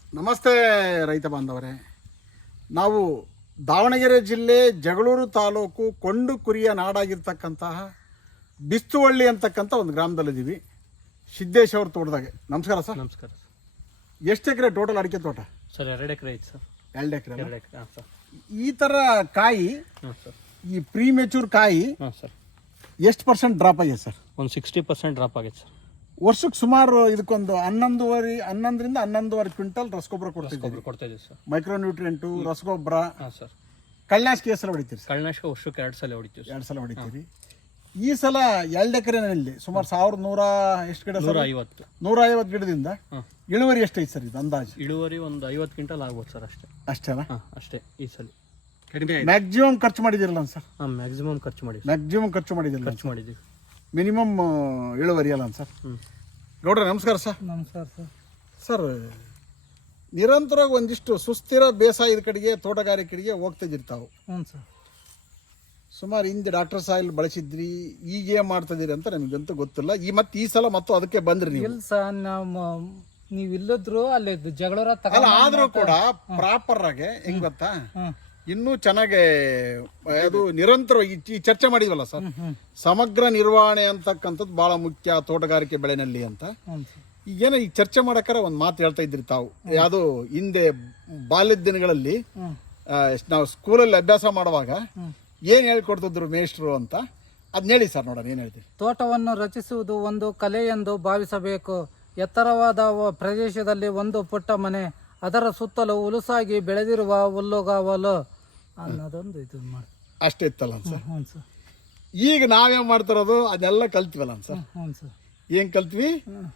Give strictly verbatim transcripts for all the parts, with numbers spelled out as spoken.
ನಮಸ್ತೆ ರೈತ ಬಾಂಧವರೇ, ನಾವು ದಾವಣಗೆರೆ ಜಿಲ್ಲೆ ಜಗಳೂರು ತಾಲೂಕು ಕೊಂಡು ಕುರಿಯ ನಾಡಾಗಿರ್ತಕ್ಕಂತಹ ಬಿಸ್ತುವಳ್ಳಿ ಅಂತಕ್ಕಂಥ ಒಂದು ಗ್ರಾಮದಲ್ಲಿದ್ದೀವಿ. ಸಿದ್ದೇಶ್ ಅವ್ರ ತೋಟದಾಗೆ. ನಮಸ್ಕಾರ ಸರ್. ನಮಸ್ಕಾರ ಸರ್. ಎಷ್ಟು ಎಕರೆ ಟೋಟಲ್ ಅಡಿಕೆ ತೋಟ? ಸರ್ ಎರಡು ಎಕರೆ ಐತೆ ಸರ್. ಎರಡು ಎಕರೆ ಎರಡು ಎಕರೆ ಹಾಂ ಸರ್. ಈ ಥರ ಕಾಯಿ, ಹಾಂ ಸರ್, ಈ ಪ್ರೀ ಮೆಚೂರ್ ಕಾಯಿ ಹಾಂ ಸರ್, ಎಷ್ಟು ಪರ್ಸೆಂಟ್ ಡ್ರಾಪ್ ಆಗಿದೆ ಸರ್? ಒಂದು ಸಿಕ್ಸ್ಟಿ ಪರ್ಸೆಂಟ್ ಡ್ರಾಪ್ ಆಗೈತೆ ಸರ್. ವರ್ಷಕ್ಕೆ ಸುಮಾರು ಇದಕ್ಕೊಂದು ಹನ್ನೊಂದುವರೆ ಹನ್ನೊಂದರಿಂದ ಹನ್ನೊಂದುವರೆ ಕ್ವಿಂಟಲ್ ರಸಗೊಬ್ಬರ ಕೊಡ್ತಿದ್ದೀವಿ. ಕೊಡ್ತಾ ಇದೀವಿ ಸರ್. ಮೈಕ್ರೋ ನ್ಯೂಟ್ರಿಯೆಂಟು, ರಸಗೊಬ್ಬರ, ಹಾಂ ಸರ್. ಕಳ್ಳನಾಶಕ ಎಷ್ಟು ಸಲ ಹೊಡಿತೀರಿ ಸರ್? ಕಳ್ಳನಾಶಕ ವರ್ಷಕ್ಕೆ ಎರಡು ಸಲ ಹೊಡಿತೀವಿ ಸರ್. ಎರಡು ಸಲ ಹೊಡಿತೀರಿ. ಈ ಸಲ ಎರಡು ಎಕರೆನಲ್ಲಿ ಸುಮಾರು ಸಾವಿರದ ನೂರ ಎಷ್ಟು ಗಿಡ ನೂರ ಸರ್? ಐವತ್ತು ನೂರ ಐವತ್ತು ಗಿಡದಿಂದ ಹಾಂ. ಇಳುವರಿ ಎಷ್ಟೈತೆ ಸರ್ ಇದು ಅಂದಾಜು? ಇಳುವರಿ ಒಂದು ಐವತ್ತು ಕ್ವಿಂಟಲ್ ಆಗ್ಬೋದು ಸರ್. ಅಷ್ಟೇ ಅಷ್ಟೇನಾ? ಹಾಂ, ಅಷ್ಟೇ. ಈ ಸಲ ಕಡಿಮೆ. ಮ್ಯಾಕ್ಸಿಮಮ್ ಖರ್ಚು ಮಾಡಿದಿರಲ್ಲ ಸರ್? ಹಾಂ, ಮ್ಯಾಕ್ಸಿಮಮ್ ಖರ್ಚು ಮಾಡಿ ಮ್ಯಾಕ್ಸಿಮಮ್ ಖರ್ಚು ಮಾಡಿದಿಲ್ಲ, ಖರ್ಚು ಮಾಡಿದ್ದೀವಿ. ಮಿನಿಮಮ್ ಇಳುವರಿ ಅಲ್ಲ ಸರ್? ಹ್ಞೂ. ಗೌಡ್ರೆ ನಮಸ್ಕಾರ ಸರ್. ನಮಸ್ಕಾರ ಸರ್. ಸರ್, ನಿರಂತರವಾಗಿ ಒಂದಿಷ್ಟು ಸುಸ್ಥಿರ ಬೇಸಾಯದ ಕಡೆಗೆ, ತೋಟಗಾರಿಕೆ ಕಡೆಗೆ ಹೋಗ್ತಿದ್ದೀರಿ ತಾವು. ಹ್ಞೂ ಸರ್. ಸುಮಾರು ಹಿಂದೆ ಡಾಕ್ಟರ್ ಸಾಯಿಲ್ ಬಳಸಿದ್ರಿ, ಈಗ ಏನು ಮಾಡ್ತಿದ್ದೀರಿ ಅಂತ ನಮಗಂತೂ ಗೊತ್ತಿಲ್ಲ. ಈ ಮತ್ತೆ ಈ ಸಲ ಮತ್ತು ಅದಕ್ಕೆ ಬಂದ್ರಿ ನೀವು. ಇಲ್ಲ ಸರ್, ನಮ್ಮ ನೀವು ಇಲ್ಲದ್ರು ಅಲ್ಲಿ ಜಗಳೂರ ಅಲ್ಲ, ಆದ್ರೂ ಕೂಡ ಪ್ರಾಪರ್ ಆಗಿ ಹೆಂಗ್ ಗೊತ್ತಾ, ಇನ್ನೂ ಚೆನ್ನಾಗಿ ಅದು ನಿರಂತರ ಈ ಚರ್ಚೆ ಮಾಡಿದ್ವಲ್ಲ ಸರ್, ಸಮಗ್ರ ನಿರ್ವಹಣೆ ಅಂತಕ್ಕಂಥದ್ದು ಬಹಳ ಮುಖ್ಯ ತೋಟಗಾರಿಕೆ ಬೆಳೆನಲ್ಲಿ ಅಂತ. ಈಗೇನೋ ಈ ಚರ್ಚೆ ಮಾಡಕ್ಕಾರ ಒಂದು ಮಾತು ಹೇಳ್ತಾ ಇದ್ರಿ ತಾವು. ಯಾವುದು ಹಿಂದೆ ಬಾಲ್ಯದ ದಿನಗಳಲ್ಲಿ ನಾವು ಸ್ಕೂಲಲ್ಲಿ ಅಭ್ಯಾಸ ಮಾಡುವಾಗ ಏನ್ ಹೇಳ್ಕೊಡ್ತಿದ್ರು ಮೇಷ್ಟ್ರು ಅಂತ, ಅದ್ನ ಹೇಳಿ ಸರ್ ನೋಡೋಣ. ಏನ್ ಹೇಳ್ತೀವಿ? ತೋಟವನ್ನು ರಚಿಸುವುದು ಒಂದು ಕಲೆ ಎಂದು ಭಾವಿಸಬೇಕು. ಎತ್ತರವಾದ ಪ್ರದೇಶದಲ್ಲಿ ಒಂದು ಪುಟ್ಟ ಮನೆ, ಅದರ ಸುತ್ತಲೂ ಹುಲುಸಾಗಿ ಬೆಳೆದಿರುವ ಹುಲ್ಲುಗಾವಲು ಅನ್ನೋದೊಂದು ಇದು ಮಾಡಿ ಅಷ್ಟೇ ಇತ್ತಲ್ಲ ಸರ್. ಹ್ಞೂ ಸರ್. ಈಗ ನಾವೇನ್ ಮಾಡ್ತಿರೋದು ಅದನ್ನೆಲ್ಲ ಕಲ್ತೀವಲ್ಲ ಸರ್. ಹ್ಞೂ ಸರ್. ಏನ್ ಕಲ್ತ್ವಿ?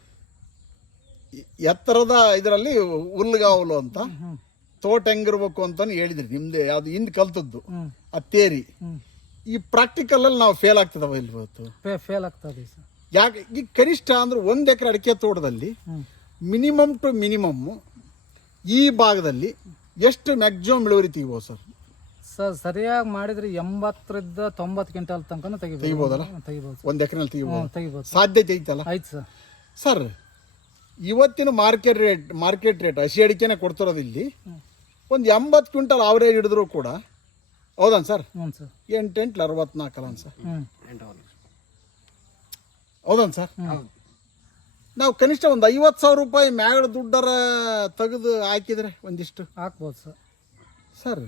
ಎತ್ತರದ ಇದರಲ್ಲಿ ಹುಲ್ಲುಗಾವಲು ಅಂತ, ತೋಟ ಹೆಂಗಿರ್ಬೇಕು ಅಂತ ಹೇಳಿದ್ರಿ. ನಿಮ್ದೆ ಯಾವ್ದು ಹಿಂದ್ ಕಲ್ತದ್ದು ಆ ತೇರಿ. ಈ ಪ್ರಾಕ್ಟಿಕಲ್ ಅಲ್ಲಿ ನಾವು ಫೇಲ್ ಆಗ್ತದವ ಇಲ್ಲಿ ಇವತ್ತು? ಫೇಲ್ ಆಗ್ತದೆ ಸರ್. ಯಾಕೆ? ಈಗ ಕನಿಷ್ಠ ಅಂದ್ರೆ ಒಂದ್ ಎಕರೆ ಅಡಿಕೆ ತೋಟದಲ್ಲಿ ಮಿನಿಮಮ್ ಟು ಮಿನಿಮಮ್ ಈ ಭಾಗದಲ್ಲಿ ಎಷ್ಟು ಮ್ಯಾಕ್ಸಿಮಮ್ ಇಳುವರಿ ತೆಗಿಬೋದು ಸರ್? ಸರ್, ಸರಿಯಾಗಿ ಮಾಡಿದ್ರೆ ಎಂಬತ್ತರಿಂದ ತೊಂಬತ್ತು ಕ್ವಿಂಟಲ್ ತನಕ ತೆಗಿಬೋದು. ತೆಗಿಬೋದಲ್ಲ? ತೆಗಿಬೋದು. ಒಂದ್ ಎಕರೆನಲ್ಲಿ ತೆಗಿಬೋದು? ತೆಗಿಬೋದು. ಸಾಧ್ಯತೆ ಐತಲ್ಲ? ಆಯ್ತು ಸರ್. ಸರ್, ಇವತ್ತಿನ ಮಾರ್ಕೆಟ್ ರೇಟ್ ಮಾರ್ಕೆಟ್ ರೇಟ್ ಹಸಿ ಅಡಿಕೆನೆ ಕೊಡ್ತಿರೋದು ಇಲ್ಲಿ. ಒಂದು ಎಂಬತ್ತು ಕ್ವಿಂಟಲ್ ಆವರೇಜ್ ಹಿಡಿದ್ರು ಕೂಡ, ಹೌದಾ ಸರ್? ಹ್ಞೂ ಸರ್. ಎಂಟೆಂಟ್ಲ ಅರವತ್ನಾಲ್ಕಲ್ಲ ಸರ್? ಹ್ಞೂ. ಹೌದಾ ಸರ್? ನಾವು ಕನಿಷ್ಠ ಒಂದು ಐವತ್ತು ಸಾವಿರ ರೂಪಾಯಿ ಮ್ಯಾಗ ದುಡ್ಡರ ತೆಗೆದು ಹಾಕಿದ್ರೆ ಒಂದಿಷ್ಟು ಹಾಕ್ಬೋದು ಸರ್. ಸರ್,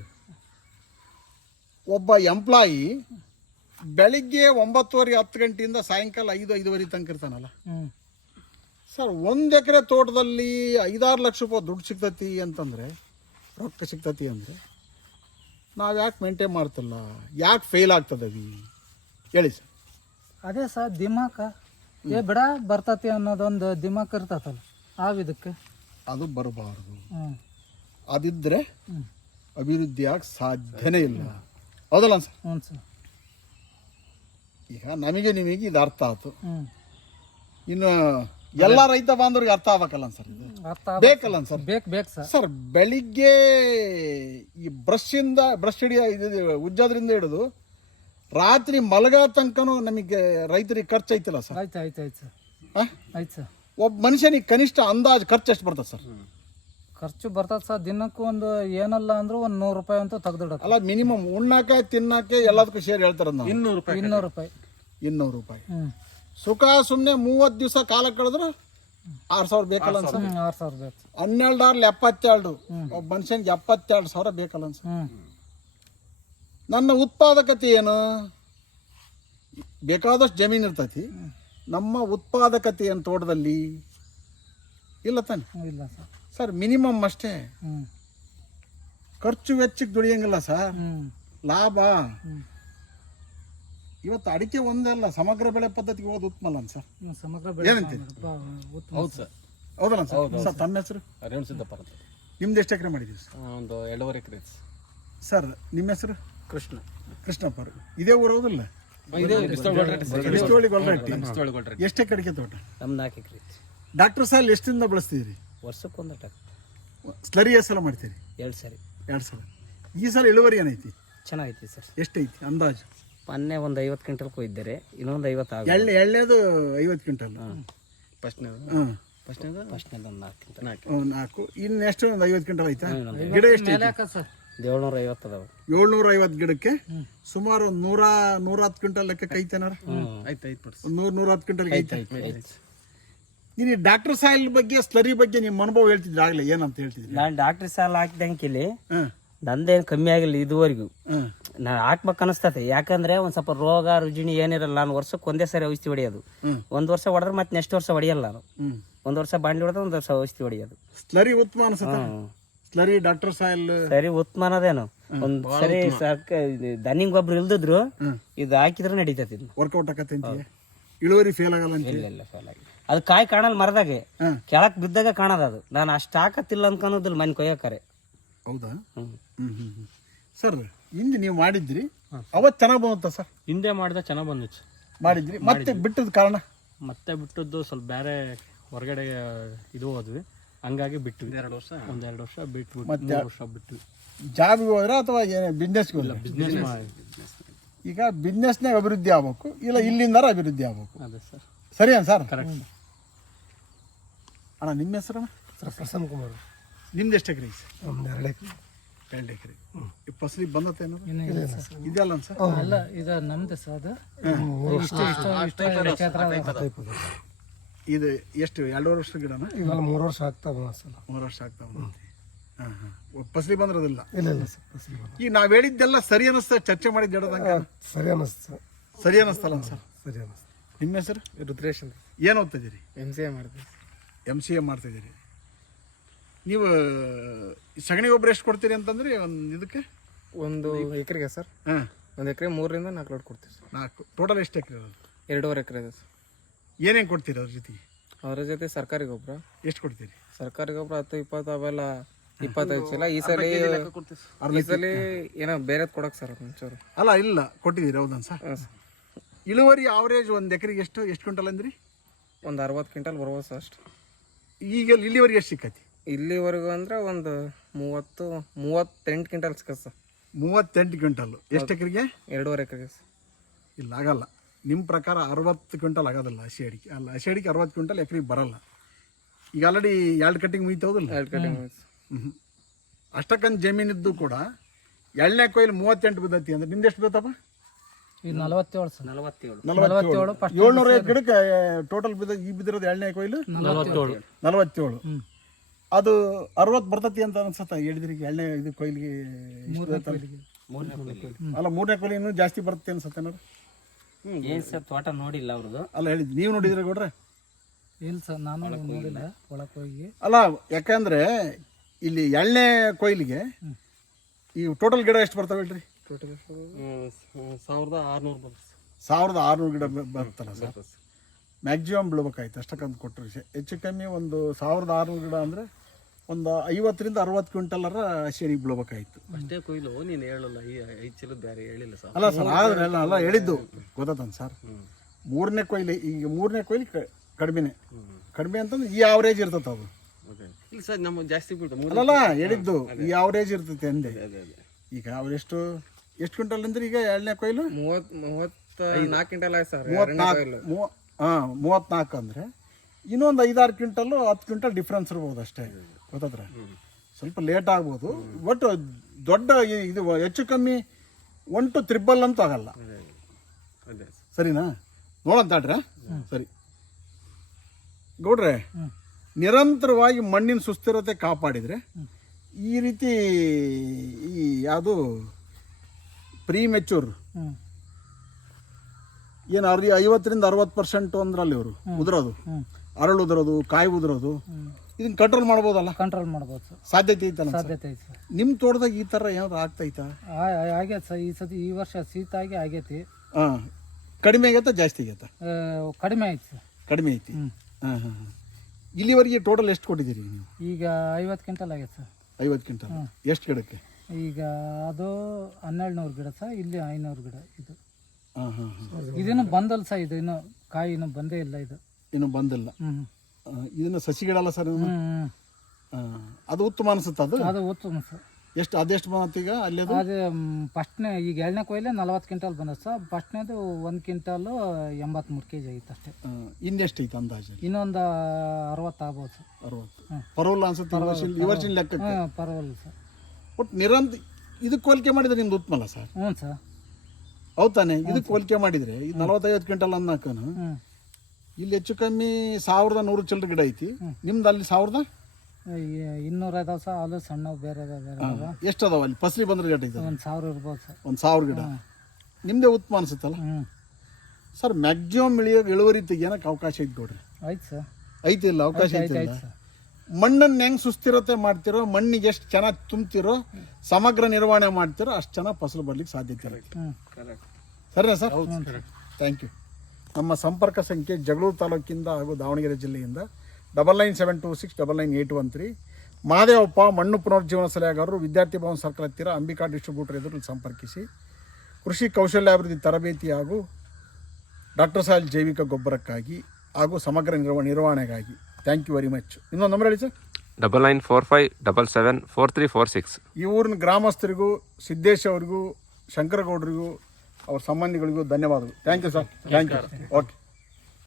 ಒಬ್ಬ ಎಂಪ್ಲಾಯಿ ಬೆಳಿಗ್ಗೆ ಒಂಬತ್ತುವರೆ ಹತ್ತು ಗಂಟೆಯಿಂದ ಸಾಯಂಕಾಲ ಐದು ಐದುವರೆ ತನಕ ಇರ್ತಾನಲ್ಲ ಸರ್. ಒಂದು ಎಕರೆ ತೋಟದಲ್ಲಿ ಐದಾರು ಲಕ್ಷ ರೂಪಾಯಿ ದುಡ್ಡು ಸಿಗ್ತತಿ ಅಂತಂದರೆ, ರೊಕ್ಕ ಸಿಗ್ತತಿ ಅಂದರೆ ನಾವು ಯಾಕೆ ಮೇಂಟೈನ್ ಮಾಡ್ತಿಲ್ಲ? ಯಾಕೆ ಫೇಲ್ ಆಗ್ತದವಿ ಹೇಳಿ ಸರ್? ಅದೇ ಸರ್, ದಿಮಾಕ ಏ ಬಿಡ ಬರ್ತತಿ ಅನ್ನೋದೊಂದು ದಿಮಾಕ್ ಇರ್ತತಲ್ಲ, ಆ ಇದಕ್ಕೆ ಅದು ಬರಬಾರ್ದು. ಹ್ಞೂ. ಅದಿದ್ದರೆ ಅಭಿವೃದ್ಧಿ ಆಗ ಸಾಧ್ಯನೇ ಇಲ್ಲ, ಹೌದಲ್ಲ ಸರ್? ಹ್ಞೂ ಸರ್. ಈಗ ನಮಗೆ ನಿಮಗೆ ಇದು ಅರ್ಥ ಆಯ್ತು. ಹ್ಞೂ. ಇನ್ನು ಎಲ್ಲ ರೈತ ಬಾಂಧವ್ರಿಗೆ ಅರ್ಥ ಆಗ್ಬೇಕಲ್ಲ ಸರ್? ಇದು ಅರ್ಥ ಬೇಕಲ್ಲ ಸರ್? ಬೇಕು ಬೇಕು ಸರ್. ಸರ್, ಬೆಳಿಗ್ಗೆ ಈ ಬ್ರಷಿಂದ ಬ್ರಷ್ ಹಿಡಿಯ ಇದು ಉಜ್ಜೋದ್ರಿಂದ ಹಿಡಿದು ರಾತ್ರಿ ಮಲಗೋ ತನಕನೂ ನಮಗೆ ರೈತರಿಗೆ ಖರ್ಚು ಐತಿಲ್ಲ ಸರ್? ಆಯ್ತು ಆಯ್ತು ಆಯ್ತು ಸರ್. ಹಾಂ, ಆಯ್ತು ಸರ್. ಒಬ್ಬ ಮನುಷ್ಯನಿಗೆ ಕನಿಷ್ಠ ಅಂದಾಜು ಖರ್ಚು ಎಷ್ಟು ಬರ್ತದೆ ಸರ್? ಖರ್ಚು ಬರ್ತದೆ ಸರ್. ದಿನಕ್ಕೂ ಒಂದು ಏನಲ್ಲ ಅಂದ್ರೂ ಒಂದು ನೂರು ರೂಪಾಯಿ ಅಂತೂ ತೆಗೆದಿಡತ್ತೆ. ಅಲ್ಲ, ಮಿನಿಮಮ್ ಉಣ್ಣಾಕೆ ತಿನ್ನಕ್ಕೆ ಎಲ್ಲದಕ್ಕೂ ಸೇರಿ ಹೇಳ್ತಾರ ನಾವು ಇನ್ನೂರು ರೂಪಾಯಿ. ಇನ್ನೂರು ರೂಪಾಯಿ. ಇನ್ನೂರು ರೂಪಾಯಿ. ಹ್ಞೂ. ಸುಖ ಸುಮ್ಮನೆ ಮೂವತ್ತು ದಿವಸ ಕಾಲ ಕಳೆದ್ರೆ ಆರು ಸಾವಿರ ಬೇಕಲ್ಲ ಅನ್ಸ? ಹ್ಞೂ, ಆರು ಸಾವಿರ ಬೇಕು. ಹನ್ನೆರಡು ಆರ್ಲಿ ಎಪ್ಪತ್ತೆರಡು, ಒಬ್ಬ ಮನುಷ್ಯನಿಗೆ ಎಪ್ಪತ್ತೆರಡು ಸಾವಿರ ಬೇಕಲ್ಲ ಅನ್ಸ? ಹ್ಞೂ. ನನ್ನ ಉತ್ಪಾದಕತೆ ಏನು? ಬೇಕಾದಷ್ಟು ಜಮೀನು ಇರ್ತೈತಿ, ನಮ್ಮ ಉತ್ಪಾದಕತೆ ಏನು ತೋಟದಲ್ಲಿ ಇಲ್ಲ ತಾನೆ? ಇಲ್ಲ ಸರ್. ಸರ್, ಮಿನಿಮಮ್ ಅಷ್ಟೇ. ಹ್ಞೂ. ಖರ್ಚು ವೆಚ್ಚಕ್ಕೆ ದುಡಿಯಂಗಿಲ್ಲ ಸರ್. ಹ್ಞೂ. ಲಾಭ ಹ್ಞೂ. ಇವತ್ತು ಅಡಿಕೆ ಒಂದಲ್ಲ, ಸಮಗ್ರ ಬೆಳೆ ಪದ್ಧತಿಗೆ ಹೋದ್ ಉತ್ತಮಲ್ಲ ಸರ್? ಹ್ಞೂ, ಸಮಗ್ರ ಬೆಳೆ ಏನಂತೀರಿ? ಉತ್ತಮ. ಹೌದು ಸರ್. ಹೌದಲ್ಲ ಸರ್? ಸರ್, ತಮ್ಮ ಹೆಸರು? ರೇಣು ಸಿದ್ದಪ್ಪ ಅಂತ. ನಿಮ್ದು ಎಷ್ಟು ಎಕರೆ ಮಾಡಿದ್ದೀವಿ ಸರ್? ಒಂದು ಎರಡೂವರೆ ಎಕರೆ ಸರ್. ನಿಮ್ಮ ಹೆಸರು? ಕೃಷ್ಣ. ಕೃಷ್ಣಪ್ಪ. ಇದೇ ಊರು ಹೌದಿಲ್ಲ? ಬಿಸ್ತುವಳ್ಳಿ ಗೊಲ್ರಟ್ಟಿ. ಎಷ್ಟು ಎಕರೆ ಅಡಿಕೆ ತೋಟ? ನಮ್ಮ ನಾಲ್ಕು ಎಕರೆ. ಡಾಕ್ಟರ್ ಸಾಲ್ ಎಷ್ಟಿಂದ ಬಳಸ್ತಿದ್ದೀರಿ? ವರ್ಷಕ್ಕೆ ಒಂದು ಟಕ್. ಸ್ಲರಿ ಎಷ್ಟು ಸಲ ಮಾಡ್ತೀರಿ? ಎರಡು ಸರಿ. ಎರಡು ಸಲ. ಈ ಸಲ ಇಳುವರಿ ಏನೈತಿ? ಚೆನ್ನಾಗೈತಿ ಸರ್. ಎಷ್ಟೈತಿ ಅಂದಾಜು? ಮೊನ್ನೆ ಒಂದು ಐವತ್ತು ಕ್ವಿಂಟಲ್ ಕೊಯ್ದರೆ ಇನ್ನೊಂದು ಐವತ್ತು ಆಗ ಎಳ್ಳೆ ಎಳ್ಳೆದು ಐವತ್ತು ಕ್ವಿಂಟಲ್ ಫಸ್ಟ್ನೇ ಹ್ಞೂ ಫಸ್ಟ್ನೇದು ಒಂದು ನಾಲ್ಕು ಕ್ವಿಂಟಲ್ ಹ್ಮ್, ನಾಲ್ಕು ಇನ್ನು ಎಷ್ಟು ಒಂದು ಐವತ್ತು ಕ್ವಿಂಟಲ್ ಆಯ್ತಾ ಗಿಡ ಎಷ್ಟು ಮೇಲೆ ಹಾಕ ಸರ್ ಏಳ್ನೂರ ಐವತ್ತು ಅದಾವೆ. ಏಳ್ನೂರ ಐವತ್ತು ಗಿಡಕ್ಕೆ ಸುಮಾರು ಒಂದು ನೂರ ನೂರ ಹತ್ತು ಕ್ವಿಂಟಲ್ ಲೆಕ್ಕ ಕೈತೇನಾರ ಒಂದು ನೂರ ನೂರ ಹತ್ತು ಕ್ವಿಂಟಲ್ ಕೈತೆ ನೀನು ಡಾಕ್ಟರ್ ಸಾಯಿಲ್ ಬಗ್ಗೆ ಸ್ಲರಿ ಬಗ್ಗೆ ನಿಮ್ಮ ಅನುಭವ ಹೇಳ್ತಿದ್ರಿ ಆಗ್ಲೇ ಏನಂತ ಹೇಳ್ತಿದ್ರಿ ನಾನು ಡಾಕ್ಟ್ರ್ ಸಾಲ ಹಾಕಿದಂಕಿಲ್ಲಿ ಹ್ಮ್ ನಂದೇನು ಕಮ್ಮಿ ಆಗಿಲ್ಲ ಇದುವರೆಗೂ. ಹ್ಮ್ ನಾನು ಹಾಕ್ಬೇಕು ಅನಿಸ್ತತೆ, ಯಾಕಂದ್ರೆ ಒಂದ್ ಸ್ವಲ್ಪ ರೋಗ ರುಜಿನಿ ಏನಿರಲ್ಲ. ನಾನು ವರ್ಷಕ್ಕೆ ಒಂದೇ ಸರಿ ಔಷಧಿ ಹೊಡೆಯೋದು. ಹ್ಮ್. ಒಂದ್ ವರ್ಷ ಹೊಡೆದ್ರೆ ಮತ್ತೆ ನೆಕ್ಸ್ಟ್ ವರ್ಷ ಹೊಡೆಯಲ್ಲ ನಾನು. ಹ್ಮ್ ಒಂದ್ ವರ್ಷ ಬಾಂಡ್ಲಿ ಹೊಡೆದ್ರೆ ಒಂದ್ ವರ್ಷ ಔಷಧಿ ಹೊಡೆಯೋದು. ಸ್ಲರಿ ಉತ್ತಮ ಅನ್ಸುತ್ತೆ ಸ್ಲರಿ ಡಾಕ್ಟರ್ ಸಾಯಿಲ್ ಸರಿ ಉತ್ಮಾನದೇನು ಒಂದ್ ಸರಿ ಸರ್ಕ ದನಿಂಗ್ ಗೊಬ್ಬರ ಇಲ್ದಿದ್ರು ಇದು ಹಾಕಿದ್ರೆ ನಡೀತೈತಿ. ವರ್ಕೌಟ್ ಆಕತ್ತೆ ಅಂತೀಯ ಇಳುವರಿ ಫೇಲ್ ಆಗಲ್ಲ ಅಂತ ಇಲ್ಲ ಫೇಲ್ ಆಗಿ ಅದು ಕಾಯಿ ಕಾಣಲ್ ಮರದಾಗೆ ಹ್ಮ್. ಕೆಳಕ್ ಬಿದ್ದಾಗ ಕಾಣದ ಅದು. ನಾನು ಅಷ್ಟು ಹಾಕತ್ತಿಲ್ಲ ಅನ್ಕೊಳೋದಿಲ್ಲ ಮನೆ ಕೊಯ್ಯಕಾರೆ. ಹೌದಾ ಹ್ಮ್ ಹ್ಮ್ ಹ್ಮ್ ಹ್ಮ್ ಸರ್ ಹಿಂದೆ ನೀವು ಮಾಡಿದ್ರಿ ಅವತ್ತು ಚೆನ್ನಾಗಿ ಬಂತ ಸರ್ ಹಿಂದೆ ಮಾಡಿದ ಚೆನ್ನಾಗಿ ಬಂದಿತ್ತು. ಮಾಡಿದ್ರಿ ಮತ್ತೆ ಬಿಟ್ಟದ ಕಾರಣ ಮತ್ತೆ ಬಿಟ್ಟದ್ದು ಸ್ವಲ್ಪ ಬೇರೆ ಹೊರಗಡೆ ಇದು ಹೋದ್ವಿ, ಹಂಗಾಗಿ ಬಿಟ್ವಿ. ಎರಡು ವರ್ಷ ಒಂದೆರಡು ವರ್ಷ ಬಿಟ್ಬಿಟ್ಟು ಮೂರು ವರ್ಷ ಬಿಟ್ವಿ. ಜಾಬ್ಗೆ ಹೋದ್ರ ಅಥವಾ ಏನೇ ಬಿಸ್ನೆಸ್ಗೆ ಹೋದ್ರ ಬಿಸ್ನೆಸ್ ಮಾಡಿ ಈಗ ಬಿಸ್ನೆಸ್ನಾಗ ಅಭಿವೃದ್ಧಿ ಆಗ್ಬೇಕು ಇಲ್ಲ ಇಲ್ಲಿಂದಾರ ಅಭಿವೃದ್ಧಿ ಆಗ್ಬೇಕು. ಅದೇ ಸರ್, ಸರಿ ಅನ್ ಸರ್ ಕರೆಕ್ಟ್. ಅಣ್ಣ ನಿಮ್ಮ ಹೆಸರು ಸರ್ ಪ್ರಸನ್ನ ಕುಮಾರ್ ನಿಮ್ದು ಎಷ್ಟು ಎಕರೆ ಒಂದು ಎರಡು ಎಕರೆ ಎರಡು ಎಕರೆ ಈ ಫಸಲಿಗೆ ಬಂದತ್ತೆ ಏನಾದ್ರು ಇನ್ನೂ ಇಲ್ಲ ಸರ್. ಇದೆಯಲ್ಲ ಸರ್ ಅಲ್ಲ ಇದು ನಮ್ದು ಸರ್ ಅದು ಇಷ್ಟು ಇಷ್ಟು ಇಷ್ಟು ಕ್ಷೇತ್ರ ಅದ. ಇದು ಎಷ್ಟು ಎರಡೂವರೆ ವರ್ಷ ಗಿಡನ ಇವಾಗ ಮೂರು ವರ್ಷ ಆಗ್ತಾ ಬಂದ ಸಲ ಮೂರು ವರ್ಷ ಆಗ್ತಾ ಬಂದೈತಿ ಹಾಂ ಹಾಂ ಫಸಲಿ ಬಂದಿರೋದಿಲ್ಲ. ಇಲ್ಲ ಇಲ್ಲ ಸರ್ ಫಸಲಿ ಬಂದ ಈಗ ನಾವ್ ಹೇಳಿದ್ದೆಲ್ಲ ಸರಿ ಅನಿಸ್ತ ಚರ್ಚೆ ಮಾಡಿದ್ದು ಹೇಳೋದಂಗ ಸರಿ ಅನ್ನಿಸ್ತು ಸರಿ ಅನ್ನಿಸ್ತಲ್ಲ ಸರ್. ಸರಿ ಅನ್ನಿಸ್ತು. ನಿಮ್ಮ ಹೆಸರು ರುದ್ರೇಶ್ ಅಂತ ಏನು ಓದ್ತಿದ್ದೀರಿ? ಎಮ್ ಸಿ ಎ ಮಾಡ್ತೀವಿ. ಎಮ್ ಸಿ ಎ ಮಾಡ್ತಿದ್ದೀರಿ. ನೀವು ಸಗಣಿ ಗೊಬ್ಬರ ಎಷ್ಟು ಕೊಡ್ತೀರಿ ಅಂತಂದ್ರೆ ಒಂದು ಇದಕ್ಕೆ ಒಂದು ಎಕರೆಗೆ ಸರ್ ಹಾಂ ಒಂದು ಎಕರೆ ಮೂರರಿಂದ ನಾಲ್ಕು ಲೋಡ್ ಕೊಡ್ತೀವಿ ಸರ್. ನಾಲ್ಕು ಟೋಟಲ್ ಎಷ್ಟು ಎಕರೆ ಇರೋದು? ಎರಡೂವರೆ ಎಕರೆ ಇದೆ ಸರ್. ಏನೇನು ಕೊಡ್ತೀರಿ ಅದ್ರ ಜೊತೆಗೆ? ಅದರ ಜೊತೆ ಸರ್ಕಾರಿ ಗೊಬ್ಬರ ಎಷ್ಟು ಕೊಡ್ತೀರಿ? ಸರ್ಕಾರಿ ಗೊಬ್ಬರ ಹತ್ತು ಇಪ್ಪತ್ತು ಅವೆಲ್ಲ ಇಪ್ಪತ್ತೈದು ಚೀಲ. ಈ ಸಲ ಈ ಸಲ ಏನೋ ಬೇರೆದ್ ಕೊಡಕ್ ಸರ್ ಒಂಚೂರು. ಅಲ್ಲ ಇಲ್ಲ ಕೊಟ್ಟಿದ್ದೀರಿ ಹೌದನ್ ಸರ್. ಇಳುವರಿ ಆವರೇಜ್ ಒಂದು ಎಕರೆಗೆ ಎಷ್ಟು ಎಷ್ಟು ಕ್ವಿಂಟಲ್ ಅಂದ್ರಿ? ಒಂದು ಅರವತ್ತು ಕ್ವಿಂಟಲ್ ಬರ್ಬೋದು ಸರ್ ಅಷ್ಟು. ಈಗ ಇಲ್ಲಿವರೆಗೆ ಎಷ್ಟು ಸಿಕ್ಕತಿ? ಇಲ್ಲಿವರೆಗೂ ಅಂದ್ರೆ ಒಂದು ಮೂವತ್ತು ಮೂವತ್ತೆಂಟು ಕ್ವಿಂಟಲ್ ಸಿಕ್ಕತ್ತೆ ಸರ್. ಮೂವತ್ತೆಂಟು ಕ್ವಿಂಟಲ್ ಎಷ್ಟು ಎಕರೆಗೆ? ಎರಡೂವರೆ ಎಕರೆಗೆ ಸರ್. ಇಲ್ಲ ಆಗಲ್ಲ. ನಿಮ್ಮ ಪ್ರಕಾರ ಅರವತ್ತು ಕ್ವಿಂಟಲ್ ಆಗೋದಿಲ್ಲ ಹಸಿ ಅಡಿಕೆ. ಅಲ್ಲ ಹಸಿ ಅಡಿಕೆ ಅರವತ್ತು ಕ್ವಿಂಟಲ್ ಎಕರೆಗೆ ಬರಲ್ಲ. ಈಗ ಆಲ್ರೆಡಿ ಎರಡು ಕಟ್ಟಿಂಗ್ ಮುಗಿತೌದಿಲ್ಲ? ಎರಡು ಕಡೆ ಹ್ಞೂ ಅಷ್ಟಕ್ಕಂತ ಜಮೀನಿದ್ದು ಕೂಡ ಎಳ್ಳೆ ಕೊಯ್ಲು ಮೂವತ್ತೆಂಟು ಬಿದ್ದತಿ ಅಂದ್ರೆ ನಿಮ್ದು ಎಷ್ಟು ಬಿದ್ದತ್ತಪ್ಪ? ಈಗ ನಲವತ್ತೇಳು ಸರ್. ನಲವತ್ತೇಳು ನಲವತ್ತೇಳು ಏಳ್ನೂರ ಐದು ಗಿಡಕ್ಕೆ ಟೋಟಲ್ ಬಿದ್ದ ಈ ಬಿದ್ದಿರೋದು ಎಳ್ಳೆ ಕೊಯ್ಲು ನಲವತ್ತೇಳು ನಲವತ್ತೇಳು. ಅದು ಅರವತ್ತು ಬರ್ತತಿ ಅಂತ ಅನ್ಸತ್ತ ಹೇಳಿದ್ರಿ ಎಳ್ಳೆ ಇದು ಕೊಯ್ಲಿಗೆ ಇಷ್ಟು ಬೀಳ್ತಲ್ಲ? ಅಲ್ಲ ಮೂರನೇ ಕೊಯ್ಲಿ ಇನ್ನೂ ಜಾಸ್ತಿ ಬರುತ್ತೆ ಅನ್ಸತ್ತೆ ಏನಾರು? ಹ್ಮ್ ಏನ್ ಸರ್ ತೋಟ ನೋಡಿಲ್ಲ ಅವ್ರದ್ದು. ಅಲ್ಲ ಹೇಳಿದ್ ನೀವು ನೋಡಿದ್ರೆ ಕೊಡ್ರೆ? ಇಲ್ಲ ಸರ್ ನಾನು ನೋಡಿಲ್ಲ ಒಳಕ್ಕೆ ಹೋಗಿ. ಅಲ್ಲ ಯಾಕಂದ್ರೆ ಇಲ್ಲಿ ಎಳ್ಳೆ ಕೊಯ್ಲಿಗೆ ಈ ಟೋಟಲ್ ಗಿಡ ಎಷ್ಟು ಬರ್ತಾವೆ ಹೇಳ್ರಿ? ಸಾವಿರದ ಆರುನೂರು ಬರುತ್ತೆ. ಸಾವಿರದ ಆರುನೂರು ಗಿಡ ಬರ್ತಲ್ಲ ಸರ್. ಮ್ಯಾಕ್ಸಿಮಮ್ ಬೀಳ್ಬೇಕಾಯ್ತು ಅಷ್ಟಕ್ಕಂತ ಕೊಟ್ಟರು. ಹೆಚ್ಚು ಕಮ್ಮಿ ಒಂದು ಸಾವಿರದ ಆರುನೂರು ಗಿಡ ಅಂದರೆ ಒಂದು ಐವತ್ತರಿಂದ ಅರವತ್ತು ಕ್ವಿಂಟಲರ ಹಸಿರಿಗೆ ಬೀಳ್ಬೇಕಾಯ್ತು. ಅಷ್ಟೇ ಕೊಯ್ಲು ನೀನು ಹೇಳಲ್ಲ, ಈ ಐದು ಚೀಲದ ಬೇರೆ ಹೇಳಿಲ್ಲ ಸರ್. ಅಲ್ಲ ಸರ್ ಆದರೆ ಎಲ್ಲ ಅಲ್ಲ ಹೇಳಿದ್ದು ಗೊತ್ತಾತನ್ ಸರ್. ಮೂರನೇ ಕೊಯ್ಲಿ ಈಗ ಮೂರನೇ ಕೊಯ್ಲಿ ಕಡಿಮೆನೆ ಕಡಿಮೆ ಅಂತಂದ್ರೆ ಈ ಆವರೇಜ್ ಇರ್ತದೆ ಅದು. ಇಲ್ಲ ಸರ್ ನಮಗೆ ಜಾಸ್ತಿ ಬಿಟ್ಟು ಅಲ್ಲಲ್ಲ ಹೇಳಿದ್ದು ಈ ಆವರೇಜ್ ಇರ್ತೈತೆ ಅಂದೆ. ಈಗ ಅವ್ರೆಷ್ಟು ಎಷ್ಟು ಕ್ವಿಂಟಲ್ ಅಂದ್ರೆ ಈಗ ಎರಡನೇ ಕೊಯ್ಲು ಮೂವತ್ ಮೂವತ್ತ ನಾಲ್ಕು ಕ್ವಿಂಟಲ್ ಆಯ್ತು ಸರ್. ಮೂವತ್ನಾಲ್ಕು ಮೂವ ಹಾಂ ಮೂವತ್ನಾಲ್ಕು ಅಂದರೆ ಇನ್ನೊಂದು ಐದಾರು ಕ್ವಿಂಟಲ್ಲು ಹತ್ತು ಕ್ವಿಂಟಲ್ ಡಿಫ್ರೆನ್ಸ್ ಇರ್ಬೋದು ಅಷ್ಟೇ. ಗೊತ್ತಾದ್ರೆ ಸ್ವಲ್ಪ ಲೇಟ್ ಆಗ್ಬೋದು. ಒಟ್ಟು ದೊಡ್ಡ ಇ- ಇದು ಹೆಚ್ಚು ಕಮ್ಮಿ ಒನ್ ಟು ತ್ರಿಬಲ್ ಅಂತೂ ಆಗಲ್ಲ. ಸರಿನಾ? ನೋಡಂತಾಡ್ರೆ ಸರಿ ಗೌಡ್ರೆ, ನಿರಂತರವಾಗಿ ಮಣ್ಣಿನ ಸುಸ್ಥಿರತೆ ಕಾಪಾಡಿದರೆ ಈ ರೀತಿ ಈ ಯಾವುದು ಪ್ರೀ ಮೆಚೂರ್ ಹ್ಞೂ ಏನು ಅವ್ರಿಗೆ ಐವತ್ತರಿಂದ ಅರವತ್ತು ಪರ್ಸೆಂಟ್ ಅಂದ್ರಲ್ಲಿ ಇವರು ಉದುರೋದು, ಅರಳು ಉದುರೋದು, ಕಾಯಿ ಉದುರೋದು, ಇದನ್ನ ಕಂಟ್ರೋಲ್ ಮಾಡ್ಬೋದಲ್ಲ? ಕಂಟ್ರೋಲ್ ಮಾಡ್ಬೋದು ಸರ್. ಸಾಧ್ಯತೆ ಐತಲ್ಲ ಸರ್? ಸಾಧ್ಯತೆ ಐತೆ ಸರ್. ನಿಮ್ಮ ತೋಟದಾಗ ಈ ಥರ ಏನಾದ್ರು ಆಗ್ತೈತಾ? ಆ- ಆ- ಆಗೈತೆ ಸರ್. ಈ ಸತಿ ಈ ವರ್ಷ ಶೀತ ಆಗಿ ಆಗೈತಿ. ಹಾಂ ಕಡಿಮೆ ಆಗೈತಾ ಜಾಸ್ತಿ ಆಗೈತಾ? ಆ, ಕಡಿಮೆ ಐತೆ ಸರ್. ಕಡಿಮೆ ಐತಿ. ಹ್ಞೂ ಹಾಂ ಹಾಂ ಹಾಂ ಇಲ್ಲಿವರೆಗೆ ಟೋಟಲ್ ಎಷ್ಟು ಕೊಟ್ಟಿದ್ದೀರಿ ನೀವು? ಈಗ ಐವತ್ತು ಕ್ವಿಂಟಲ್ ಆಗೈತೆ ಸರ್. ಐವತ್ತು ಕ್ವಿಂಟಲ್ ಎಷ್ಟು ಗಿಡಕ್ಕೆ? ಈಗ ಅದು ಹನ್ನೆರಡು ನೂರು ಗಿಡ ಸರ್. ಇಲ್ಲಿ ಐನೂರು ಗಿಡ ಇದು. ಹಾಂ ಹಾಂ ಹಾಂ ಇದಿನ್ನು ಬಂದಲ್ಲ ಸರ್. ಇದು ಇನ್ನು ಕಾಯಿ ಇನ್ನೂ ಬಂದೇ ಇಲ್ಲ ಇದು. ಇನ್ನೂ ಬಂದಿಲ್ಲ. ಹ್ಞೂ ಆ, ಇದನ್ನ ಸಸಿ ಗಿಡ ಅಲ್ಲ ಸರ್? ಹ್ಞೂ ಇದನ್ನ ಹ್ಞೂ ಆ, ಅದು ಉತ್ತಮ ಅನಿಸುತ್ತೆ ಅದು. ಅದು ಉತ್ತಮ ಸರ್. ಎಷ್ಟು ಅದೆಷ್ಟು ಬಂತು ಈಗ ಅಲ್ಲೇದು? ಅದು ಫಸ್ಟ್ನೇ ಈಗ ಎರಡನೇ ಕೊಯ್ಲೆ ನಲ್ವತ್ತು ಕ್ವಿಂಟಲ್ ಬಂದದ್ದು ಸರ್. ಫಸ್ಟ್ನೇದು ಒಂದು ಕ್ವಿಂಟಲು ಎಂಬತ್ಮೂರು ಕೆ ಜಿ ಆಗಿತ್ತು ಅಷ್ಟೇ. ಆ, ಇನ್ನೆಷ್ಟು ಐತೆ ಅಂದಾಜು? ಇನ್ನೊಂದು ಅರವತ್ತು ಆಗ್ಬೋದು ಸರ್. ಅರವತ್ತು ಪರವಲ್ಲ ಅನ್ಸುತ್ತೆ ಈ ವರ್ಷ ಈ ವರ್ಷದ ಲೆಕ್ಕಕ್ಕೆ. ಹಾಂ ಪರವಾಗಿಲ್ಲ ಸರ್. ಒಟ್ಟು ನಿರಂತರ ಇದಕ್ಕೆ ಹೋಲಿಕೆ ಮಾಡಿದ್ರೆ ನಿಮ್ದು ಉತ್ತಮಲ್ಲ ಸರ್? ಹ್ಞೂ ಸರ್. ಹೌದು ತಾನೆ? ಇದಕ್ಕೆ ಹೋಲಿಕೆ ಮಾಡಿದರೆ ಇದು ನಲವತ್ತೈವತ್ತು ಕ್ವಿಂಟಲ್ ಅನ್ನಕ್ಕನು ಹ್ಞೂ ಇಲ್ಲಿ ಹೆಚ್ಚು ಕಮ್ಮಿ ಸಾವಿರದ ನೂರು ಚಿಲ್ಲರೆ ಗಿಡ ಐತಿ. ನಿಮ್ದು ಅಲ್ಲಿ ಸಾವಿರದ ಇನ್ನೂರು ಇದಾವೆ ಸರ್. ಅಲ್ಲೂ ಸಣ್ಣವು ಬೇರೆ ಅದಾವೆ ಬೇರೆ ಅದಾವೆ. ಎಷ್ಟು ಅದಾವ ಅಲ್ಲಿ ಫಸಲಿ ಬಂದ್ರೆ ರೇಟ್ ಐತೆ? ಒಂದು ಸಾವಿರ ಇರ್ಬೋದು ಸರ್. ಒಂದು ಸಾವಿರ ಗಿಡ ನಿಮ್ಮದೇ ಉತ್ತಮ ಅನ್ಸುತ್ತಲ್ಲ ಹ್ಞೂ ಸರ್? ಮ್ಯಾಕ್ಸಿಮಮ್ ಇಳಿಯೋ ಇಳುವರಿ ತೆಗಿಯೋಕೆ ಅವಕಾಶ ಐತೆ ನೋಡ್ರಿ. ಆಯ್ತು ಸರ್. ಐತಿ ಇಲ್ಲ ಅವಕಾಶ ಐತಿ ಆಯ್ತು ಇಲ್ಲ. ಸರ್. ಮಣ್ಣನ್ನು ಹೆಂಗೆ ಸುಸ್ಥಿರತೆ ಮಾಡ್ತಿರೋ, ಮಣ್ಣಿಗೆ ಎಷ್ಟು ಚೆನ್ನಾಗಿ ತುಂಬ್ತಿರೋ, ಸಮಗ್ರ ನಿರ್ವಹಣೆ ಮಾಡ್ತಿರೋ ಅಷ್ಟು ಚೆನ್ನಾಗಿ ಫಸಲು ಬರ್ಲಿಕ್ಕೆ ಸಾಧ್ಯತೆ ಇರುತ್ತೆ. ಹ್ಞೂ ಸರಿನಾ ಸರ್? Thank you. ನಮ್ಮ ಸಂಪರ್ಕ ಸಂಖ್ಯೆ ಜಗಳೂರು ತಾಲೂಕಿಂದ ಹಾಗೂ ದಾವಣಗೆರೆ ಜಿಲ್ಲೆಯಿಂದ double nine seven two six double nine eight one three. Mahadevappa ಮಣ್ಣು ಪುನರ್ಜೀವನ ಸಲಹೆಗಾರರು, ವಿದ್ಯಾರ್ಥಿ ಭವನ ಸರ್ಕಲ್ ಹತ್ತಿರ, ಅಂಬಿಕಾ ಡಿಸ್ಟ್ರಿಬ್ಯೂಟರ್ ಎದುರು ಸಂಪರ್ಕಿಸಿ. ಕೃಷಿ ಕೌಶಲ್ಯಾಭಿವೃದ್ಧಿ ತರಬೇತಿ ಹಾಗೂ ಡಾಕ್ಟರ್ ಸಾಯಿಲ್ ಜೈವಿಕ ಗೊಬ್ಬರಕ್ಕಾಗಿ ಹಾಗೂ ಸಮಗ್ರ ನಿರ್ವ ನಿರ್ವಹಣೆಗಾಗಿ. Thank you very much. ಇನ್ನೊಂದು ನಂಬರ್ ಹೇಳಿ sir. Double nine four five double seven four three four six. ಈ ಊರಿನ ಗ್ರಾಮಸ್ಥರಿಗೂ, ಸಿದ್ದೇಶ್ ಅವರಿಗೂ, ಶಂಕರಗೌಡರಿಗೂ, ಅವ್ರ ಸಂಬಂಧಿಗಳಿಗೂ ಧನ್ಯವಾದಗಳು. Thank you sir. Thank you. Okay.